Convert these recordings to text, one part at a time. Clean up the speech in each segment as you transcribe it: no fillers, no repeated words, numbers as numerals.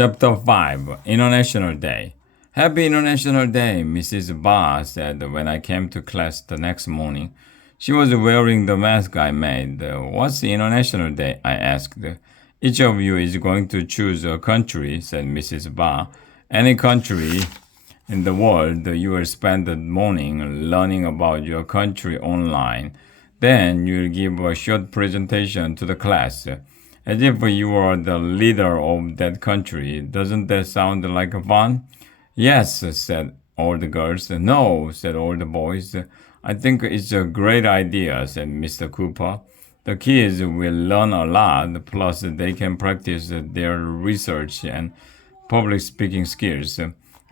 Chapter 5 International Day. Happy International Day, Mrs. Ba said when I came to class the next morning. She was wearing the mask I made. What's International Day? I asked. Each of you is going to choose a country, said Mrs. Ba. Any country in the world, you will spend the morning learning about your country online. Then you'll give a short presentation to the class, as if you were the leader of that country. Doesn't that sound like fun? Yes, said all the girls. No, said all the boys. I think it's a great idea, said Mr. Cooper. The kids will learn a lot, plus they can practice their research and public speaking skills.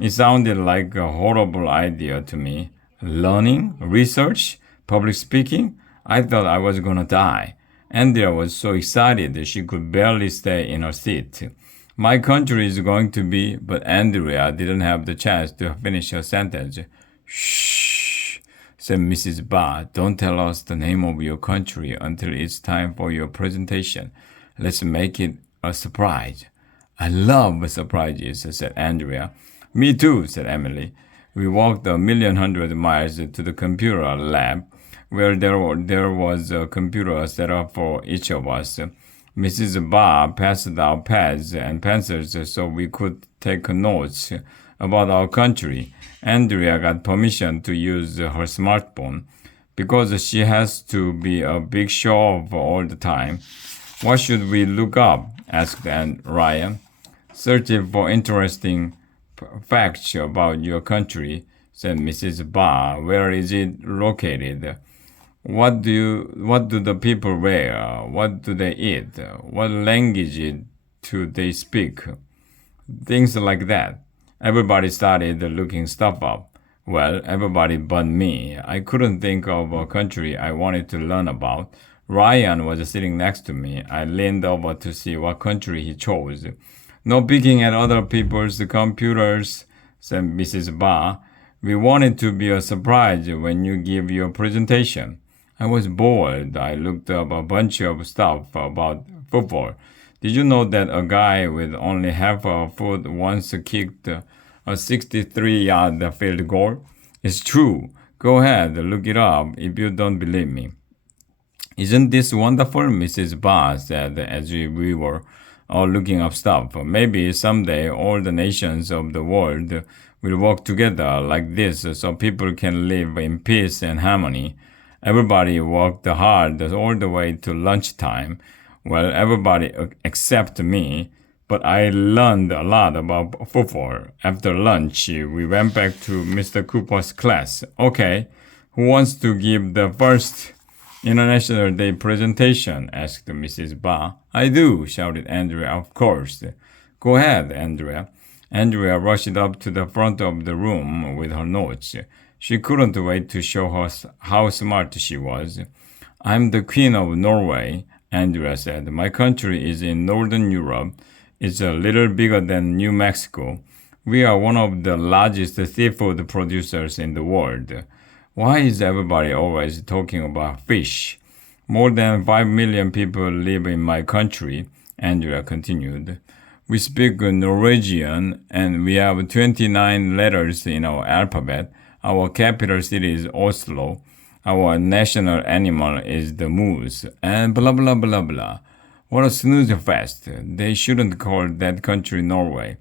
It sounded like a horrible idea to me. Learning? Research? Public speaking? I thought I was gonna die. Andrea was so excited she could barely stay in her seat. My country is going to be, but Andrea didn't have the chance to finish her sentence. Shh, said Mrs. Ba. Don't tell us the name of your country until it's time for your presentation. Let's make it a surprise. I love surprises, said Andrea. Me too, said Emily. We walked 1,100,000 miles to the computer lab, where there was a computer set up for each of us. Mrs. Ba passed out pads and pencils so we could take notes about our country. Andrea got permission to use her smartphone because she has to be a big show-off all the time. What should we look up? Asked Ryan. Searching for interesting facts about your country, said Mrs. Ba. Where is it located? What do the people wear? What do they eat? What language do they speak? Things like that. Everybody started looking stuff up. Well, everybody but me. I couldn't think of a country I wanted to learn about. Ryan was sitting next to me. I leaned over to see what country he chose. No peeking at other people's computers, said Mrs. Ba. We want it to be a surprise when you give your presentation. I was bored. I looked up a bunch of stuff about football. Did you know that a guy with only half a foot once kicked a 63-yard field goal? It's true. Go ahead, look it up if you don't believe me. Isn't this wonderful? Mrs. Ba said as we were all looking up stuff. Maybe someday all the nations of the world will work together like this so people can live in peace and harmony. Everybody worked hard all the way to lunchtime. Well, everybody except me, but I learned a lot about football. After lunch, we went back to Mr. Cooper's class. Okay, who wants to give the first International Day presentation? Asked Mrs. Ba. I do, shouted Andrea. Of course. Go ahead, Andrea. Andrea rushed up to the front of the room with her notes. She couldn't wait to show us how smart she was. I'm the Queen of Norway, Andrea said. My country is in Northern Europe. It's a little bigger than New Mexico. We are one of the largest seafood producers in the world. Why is everybody always talking about fish? More than 5 million people live in my country, Andrea continued. We speak Norwegian and we have 29 letters in our alphabet. Our capital city is Oslo. Our national animal is the moose. And blah blah blah blah. What a snooze fest. They shouldn't call that country Norway.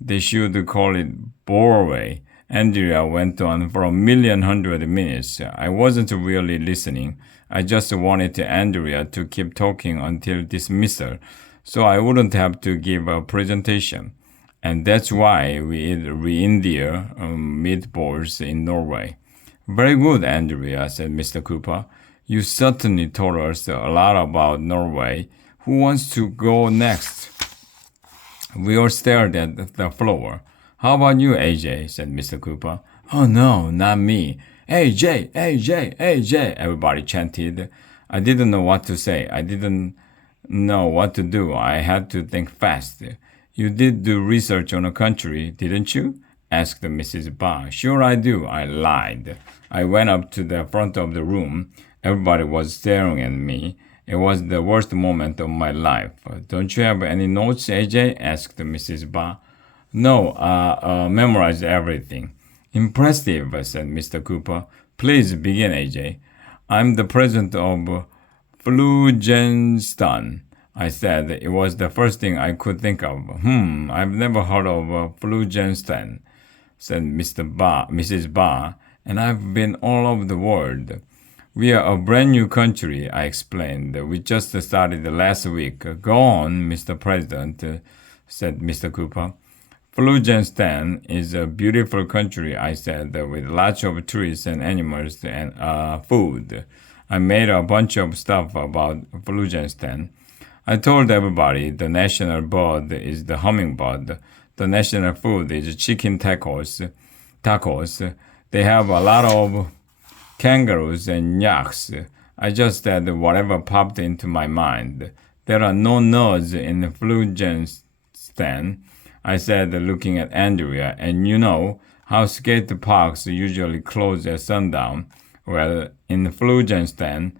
They should call it Norway. Andrea went on for 1,100,000 minutes. I wasn't really listening. I just wanted Andrea to keep talking until dismissal, so I wouldn't have to give a presentation. And that's why we eat reindeer meatballs in Norway. Very good, Andrea, said Mr. Cooper. You certainly told us a lot about Norway. Who wants to go next? We all stared at the floor. How about you, AJ? said Mr. Cooper. Oh no, not me. AJ, AJ, AJ, everybody chanted. I didn't know what to say. I didn't know what to do. I had to think fast. You did do research on a country, didn't you? Asked Mrs. Ba. Sure I do, I lied. I went up to the front of the room. Everybody was staring at me. It was the worst moment of my life. Don't you have any notes, AJ? Asked Mrs. Ba. No, memorized everything. Impressive, said Mr. Cooper. Please begin, AJ. I'm the president of Flugenstein. I said. It was the first thing I could think of. I've never heard of Flugenstein, said Mrs. Ba, and I've been all over the world. We are a brand new country, I explained. We just started last week. Go on, Mr. President, said Mr. Cooper. Flugenstein is a beautiful country, I said, with lots of trees and animals and food. I made a bunch of stuff about Flugenstein. I told everybody the national bird is the hummingbird. The national food is chicken tacos. They have a lot of kangaroos and yaks. I just said whatever popped into my mind. There are no nerds in Flugenstein, I said, looking at Andrea, and you know how skate parks usually close at sundown. Well, in Flugenstein,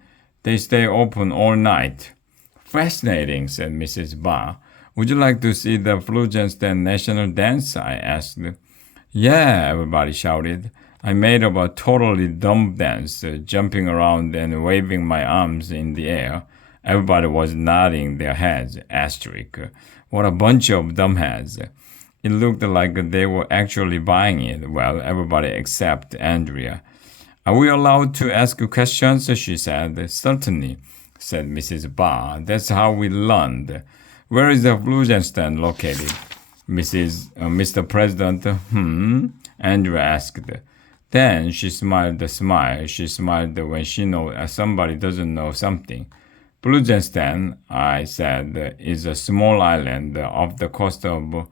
they stay open all night. Fascinating, said Mrs. Ba. Would you like to see the Flugenstein national dance? I asked. Yeah, everybody shouted. I made up a totally dumb dance, jumping around and waving my arms in the air. Everybody was nodding their heads. Asterisk. What a bunch of dumbheads. It looked like they were actually buying it. Well, everybody except Andrea. Are we allowed to ask questions? She said. Certainly, said Mrs. Ba. That's how we learned. Where is the Flugenstein located? Mr. President, Andrea asked. Then she smiled a smile. She smiled when she knows somebody doesn't know something. Flugenstein, I said, is a small island off the coast of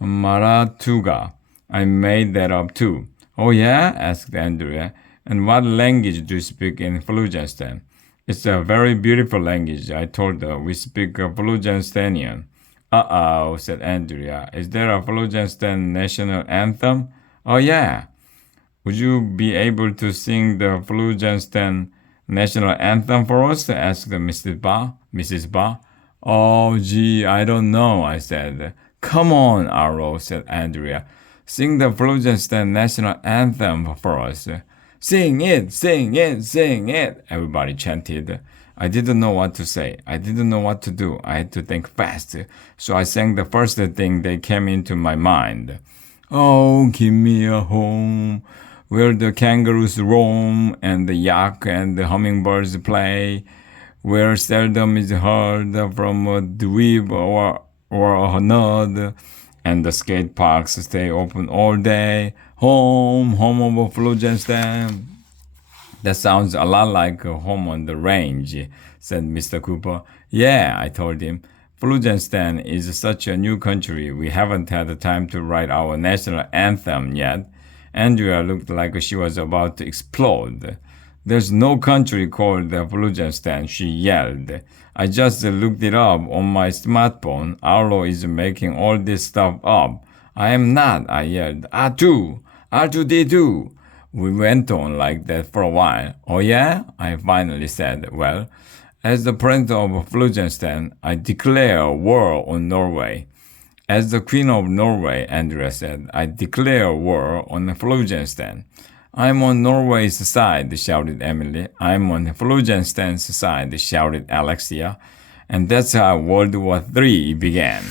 Maratuga. I made that up too. Oh yeah? Asked Andrea. And what language do you speak in Flugenstein? It's a very beautiful language, I told her. We speak Flugensteinian. Uh-oh, said Andrea. Is there a Flugenstein national anthem? Oh yeah. Would you be able to sing the Flugenstein national anthem for us? Asked Mrs. Ba. Oh, gee, I don't know, I said. Come on, Arlo, said Andrea. Sing the Flugenstein national anthem for us. Sing it, sing it, sing it, everybody chanted. I didn't know what to say. I didn't know what to do. I had to think fast. So I sang the first thing that came into my mind. Oh, give me a home where the kangaroos roam and the yak and the hummingbirds play, where seldom is heard from a dweeb or a nod, and the skate parks stay open all day. Home of Flugenstein. That sounds a lot like home on the range, said Mr. Cooper. Yeah, I told him. Flugenstein is such a new country. We haven't had the time to write our national anthem yet. Andrea looked like she was about to explode. There's no country called Flugenstein, she yelled. I just looked it up on my smartphone. Arlo is making all this stuff up. I am not, I yelled. R2D2. We went on like that for a while. Oh yeah? I finally said. Well, as the president of Flugenstein, I declare war on Norway. As the Queen of Norway, Andrea said, I declare war on Flugenstein. I'm on Norway's side, shouted Emily. I'm on Flugenstein's side, shouted Alexia. And that's how World War III began.